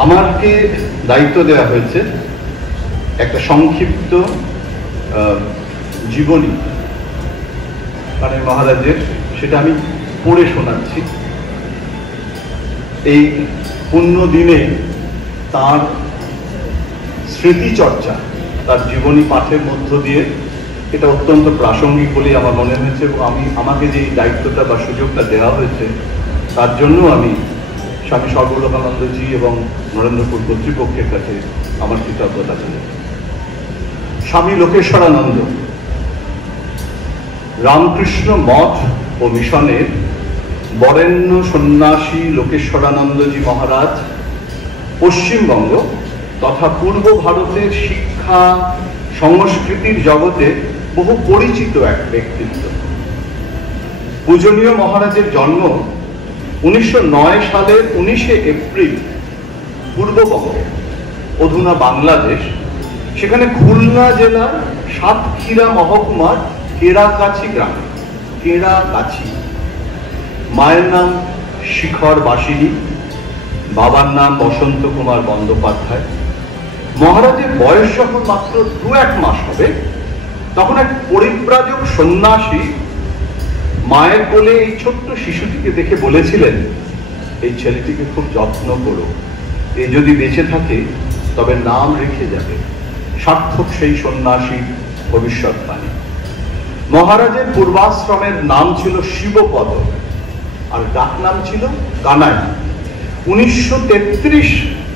আমাকে দায়িত্ব দেওয়া হয়েছে একটা সংক্ষিপ্ত জীবনী মানে মহারাজের, সেটা আমি পড়ে শোনাচ্ছি। এই পুণ্য দিনে তার স্মৃতিচর্চা, তার জীবনী পাঠের মধ্য দিয়ে এটা অত্যন্ত প্রাসঙ্গিক বলেই আমার মনে হয়েছে, এবং আমাকে যে দায়িত্বটা বা সুযোগটা দেওয়া হয়েছে তার জন্য আমি স্বামী সর্বলোকানন্দজি এবং নরেন্দ্রপুর কর্তৃপক্ষের কাছে আমার কৃতজ্ঞতা জানাই। স্বামী লোকেশ্বরানন্দ রামকৃষ্ণ মঠ ও মিশনের বরেণ্য সন্ন্যাসী লোকেশ্বরানন্দজি মহারাজ পশ্চিমবঙ্গ তথা পূর্ব ভারতের শিক্ষা সংস্কৃতির জগতে বহু পরিচিত এক ব্যক্তিত্ব। পূজনীয় মহারাজের জন্ম 1909 সালের 19শে এপ্রিল পূর্ববঙ্গে, অধুনা বাংলাদেশ, সেখানে খুলনা জেলার সাতক্ষীরা মহকুমার কেরাগাছি গ্রামে। কেরাগাছি। মায়ের নাম শিখর বাসিনী, বাবার নাম বসন্ত কুমার বন্দ্যোপাধ্যায়। মহারাজের বয়স যখন মাত্র 2-1 মাস হবে, তখন এক পরিব্রাজক সন্ন্যাসী মায়ের কোলে এই ছোট্ট শিশুটিকে দেখে বলেছিলেন, এই ছেলেটিকে খুব যত্ন করো, এ যদি বেঁচে থাকে তবে নাম রেখে যাবে। সার্থক সেই সন্ন্যাসীর ভবিষ্যৎবাণী। মহারাজের পূর্বাশ্রমের নাম ছিল শিবপদ, আর ডাক নাম ছিল কানাই। 1933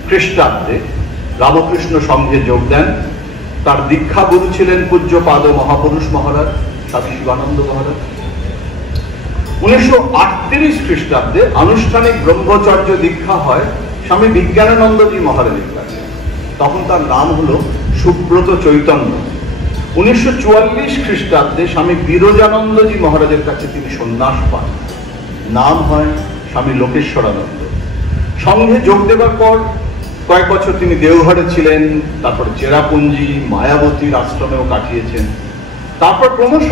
খ্রিস্টাব্দে রামকৃষ্ণ সংঘে যোগ দেন। তার দীক্ষা গুরু ছিলেন পূজ্যপাদ মহাপুরুষ মহারাজ স্বামী শিবানন্দ মহারাজ। 1938 খ্রিস্টাব্দে আনুষ্ঠানিক ব্রহ্মচর্য দীক্ষা হয় স্বামী বিজ্ঞানানন্দজি মহারাজের কাছে। তখন তার নাম হলো সুব্রত চৈতন্য। 1944 খ্রিস্টাব্দে স্বামী বিরজানন্দজি মহারাজের কাছে তিনি সন্ন্যাস পান। নাম হয় স্বামী লোকেশ্বরানন্দ। সংঘে যোগ দেবার পর কয়েক বছর তিনি দেওঘরে ছিলেন, তারপর চেরাপুঞ্জি মায়াবতীর আশ্রমেও কাটিয়েছেন। তারপর ক্রমশ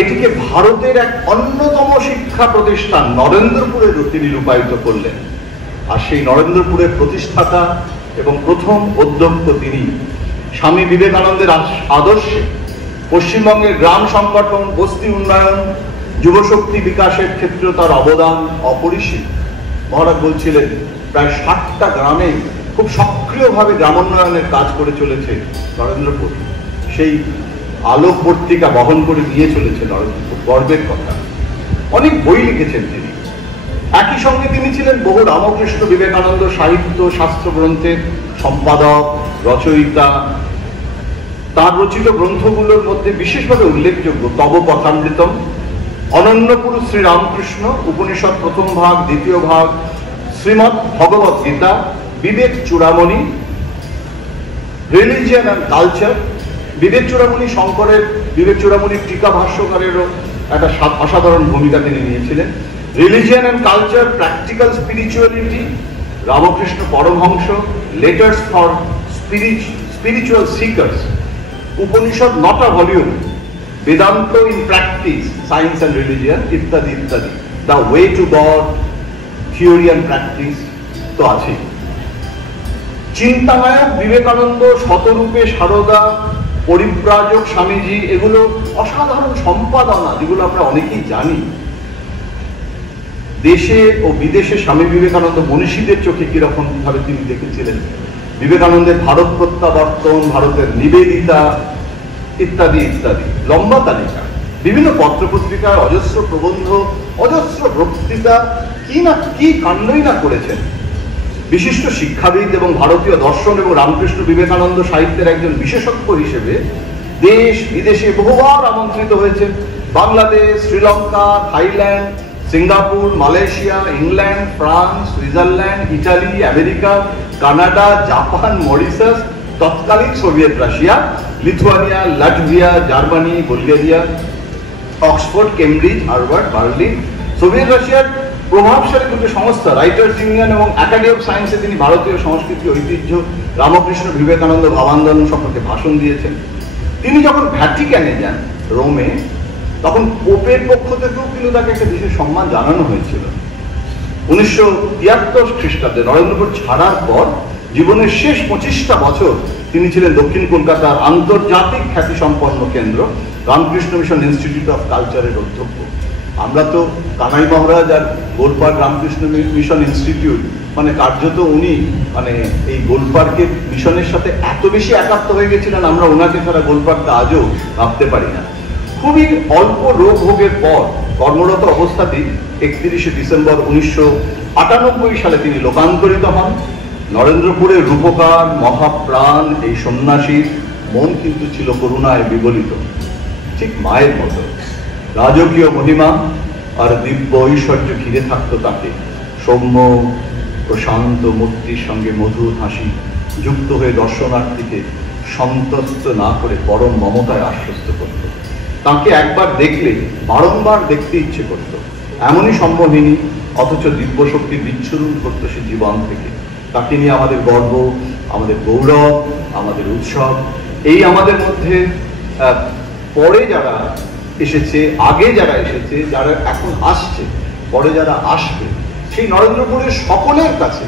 এটিকে ভারতের এক অন্যতম শিক্ষা প্রতিষ্ঠান নরেন্দ্রপুরে তিনি রূপায়িত করলেন। আর সেই নরেন্দ্রপুরের প্রতিষ্ঠাতা এবং প্রথম অধ্যক্ষ তিনি। স্বামী বিবেকানন্দের আদর্শে পশ্চিমবঙ্গের গ্রাম সংগঠন, বস্তি উন্নয়ন, যুবশক্তি বিকাশের ক্ষেত্রে তার অবদান অপরিসীম। মহারাজ বলছিলেন, প্রায় 60টা গ্রামে খুব সক্রিয়ভাবে গ্রামোন্নয়নের কাজ করে চলেছে নরেন্দ্রপুর। সেই আলোক পত্রিকা বহন করে নিয়ে চলেছে নরেন্দ্রপুর, গর্বের কথা। অনেক বই লিখেছেন তিনি। একই সঙ্গে তিনি ছিলেন বহু রামকৃষ্ণ বিবেকানন্দ সাহিত্য শাস্ত্র গ্রন্থের সম্পাদক, রচয়িতা। তার রচিত গ্রন্থগুলোর মধ্যে বিশেষভাবে উল্লেখযোগ্য তব কথামৃতম, অনন্যপুর শ্রীরামকৃষ্ণ, উপনিষদ প্রথম ভাগ, দ্বিতীয় ভাগ, শ্রীমৎ ভগবত গীতা, বিবেক চূড়ামণি, রিলিজিয়ন অ্যান্ড কালচার। বিবেক চূড়ামণি শঙ্করের বিবেক চূড়ামণির টিকা ভাষ্যকারেরও একটা অসাধারণ ভূমিকা তিনি নিয়েছিলেন। Religion and culture, practical spirituality, Ramakrishna Paramahamsa, letters for spiritual seekers, Upanishad 9টা volume, Vedanta in practice, science and religion ইত্যাদি ইত্যাদি, the way to God, theory and practice তো আছেই। চিন্তানায়ক বিবেকানন্দ, শতরূপে সারদা, পরিব্রাজক স্বামীজি, এগুলো অসাধারণ সম্পাদনা যেগুলো আমরা অনেকেই জানি। দেশে ও বিদেশে স্বামী বিবেকানন্দ মনীষীদের চোখে কিরকম ভাবে তিনি দেখেছিলেন, বিবেকানন্দের ভারত প্রত্যাবর্তন, ভারতের নিবেদিতা ইত্যাদি ইত্যাদি, লম্বা তালিকা। বিভিন্ন পত্রপত্রিকায় অজস্র প্রবন্ধ, অজস্র বক্তৃতা, কি কাণ্ডই না করেছেন। বিশিষ্ট শিক্ষাবিদ এবং ভারতীয় দর্শন এবং রামকৃষ্ণ বিবেকানন্দ সাহিত্যের একজন বিশেষজ্ঞ হিসেবে দেশ বিদেশে বহুবার আমন্ত্রিত হয়েছেন। Bangladesh, Sri Lanka, Thailand, Singapore, Malaysia, England, France, Switzerland, Italy, America, Canada, Japan, Mauritius, তৎকালীন Soviet Russia, Lithuania, Latvia, Germany, Bulgaria, Oxford, Cambridge, Harvard, Berlin. Soviet রাশিয়ার প্রভাবশালী দুটি সংস্থা রাইটার্স ইউনিয়ন এবং একাডেমি অফ সায়েন্সে তিনি ভারতীয় সংস্কৃতি, ঐতিহ্য, রামকৃষ্ণ বিবেকানন্দ ভাবান্দোলন সম্পর্কে ভাষণ দিয়েছেন। তিনি যখন ভ্যাটিকানে যান রোমে, তখন পোপের পক্ষ থেকেও কিন্তু তাকে একটা বিশেষ সম্মান জানানো হয়েছিল। 1973 খ্রিস্টাব্দে নরেন্দ্রপুর ছাড়ার পর জীবনের শেষ 25টা বছর তিনি ছিলেন দক্ষিণ কলকাতার আন্তর্জাতিক খ্যাতিসম্পন্ন কেন্দ্র রামকৃষ্ণ মিশন ইনস্টিটিউট অফ কালচারের অধ্যক্ষ। আমরা তো কানাই মহারাজ আর গোলপার্ক রামকৃষ্ণ মিশন ইনস্টিটিউট মানে কার্যত উনি মানে এই গোলপার্কের মিশনের সাথে এত বেশি একাত্ম হয়ে গেছিলেন, আমরা ওনাকে ছাড়া গোলপার্কটা আজও ভাবতে পারি না। খুবই অল্প রোগ ভোগের পর কর্মরত অবস্থাতেই 31শে ডিসেম্বর 1998 সালে তিনি লোকান্তরিত হন। নরেন্দ্রপুরের রূপকার মহাপ্রাণ এই সন্ন্যাসীর মন কিন্তু ছিল করুণায় বিগলিত, ঠিক মায়ের মতো। রাজকীয় মহিমা আর দিব্য ঐশ্বর্য ঘিরে থাকতো তাকে। সৌম্য প্রশান্ত মূর্তির সঙ্গে মধুর হাসি যুক্ত হয়ে দর্শনার্থীকে সন্তুষ্ট না করে পরম মমতায় আশ্বস্ত করত। তাকে একবার দেখলে বারংবার দেখতে ইচ্ছে করত। এমনই সম্মোহিনী অথচ দিব্য শক্তির বিচ্ছুরণ করত সে জীবন থেকে। তাকে নিয়ে আমাদের গর্ব, আমাদের গৌরব, আমাদের উৎসব। এই আমাদের মধ্যে পরে যারা এসেছে, আগে যারা এসেছে, যারা এখন আসছে, পরে যারা আসবে, সেই নরেন্দ্রপুরের সকলের কাছে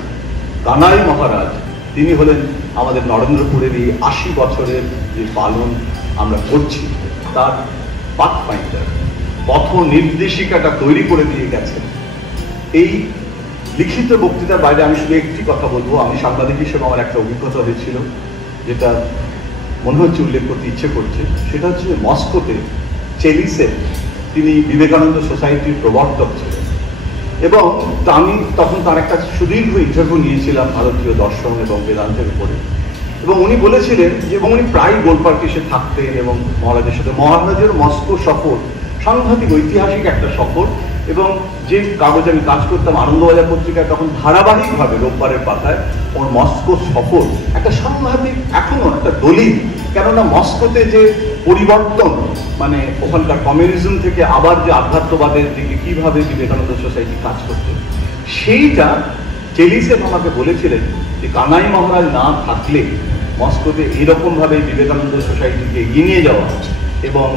কানাই মহারাজ তিনি হলেন আমাদের নরেন্দ্রপুরের এই 80 বছরের যে পালন আমরা করছি তার পাথফাইন্ডার, পথ নির্দেশিকাটা তৈরি করে দিয়ে গেছেন। এই লিখিত বক্তৃতার বাইরে আমি শুধু একটি কথা বলবো। আমি সাংবাদিক হিসেবে আমার একটা অভিজ্ঞতা হয়েছিল, যেটা মনে হচ্ছে উল্লেখ করতে ইচ্ছে করছে। সেটা হচ্ছে মস্কোতে চেলিসে তিনি বিবেকানন্দ সোসাইটির প্রবর্তক ছিলেন এবং আমি তখন তার একটা সুদীর্ঘ ইন্টারভিউ নিয়েছিলাম ভারতীয় দর্শন এবং বেদান্তের উপরে। এবং উনি বলেছিলেন যে, এবং উনি প্রায় গোলপার্কে এসে থাকতেন এবং মহারাজের সাথে। মহারাজের মস্কো সফর সাংঘাতিক ঐতিহাসিক একটা সফর। এবং যে কাগজে আমি কাজ করতাম আনন্দবাজার পত্রিকায়, তখন ধারাবাহিকভাবে রোববারের পাতায় ওর মস্কো সফর একটা সাংঘাতিক এখনো একটা দলিল। কেননা মস্কোতে যে পরিবর্তন, মানে ওখানকার কমিউনিজম থেকে আবার যে আধ্যাত্মবাদের দিকে কিভাবে বিবেকানন্দ সোসাইটি কাজ করছে, সেইটা চেলিসেভ আমাকে বলেছিলেন যে কানাই মহারাজ না থাকলে মস্কোতে এরকমভাবে বিবেকানন্দ সোসাইটিকে এগিয়ে নিয়ে যাওয়া এবং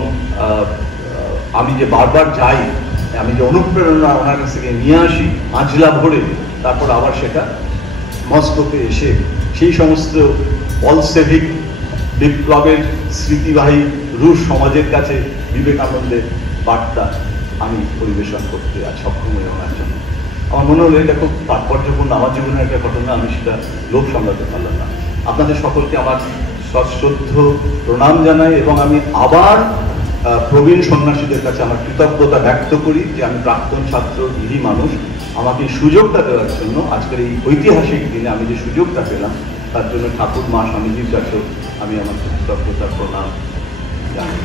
আমি যে বারবার যাই, আমি যে অনুপ্রেরণা ওনার কাছ থেকে নিয়ে আসি আজলা ভরে, তারপর আবার সেটা মস্কোতে এসে সেই সমস্ত বলসেভিক বিপ্লবের স্মৃতিবাহী রুশ সমাজের কাছে বিবেকানন্দের বার্তা আমি পরিবেশন করতে আজ সক্ষম হয়ে ওনার জন্য। আমার মনে হলো এটা খুব তাৎপর্যপূর্ণ আমার জীবনের একটা ঘটনা, আমি সেটা লোক সামলাতে পারলাম না। আপনাদের সকলকে আমার সশ্রদ্ধ প্রণাম জানাই এবং আমি আবার প্রবীণ সন্ন্যাসীদের কাছে আমার কৃতজ্ঞতা ব্যক্ত করি যে আমি প্রাক্তন ছাত্র, গৃহী মানুষ, আমাকে এই সুযোগটা দেওয়ার জন্য, আজকের এই ঐতিহাসিক দিনে আমি যে সুযোগটা পেলাম তার জন্য ঠাকুর মা স্বামীজির কাছেও আমি আমার কৃতজ্ঞতা প্রণাম জানাই।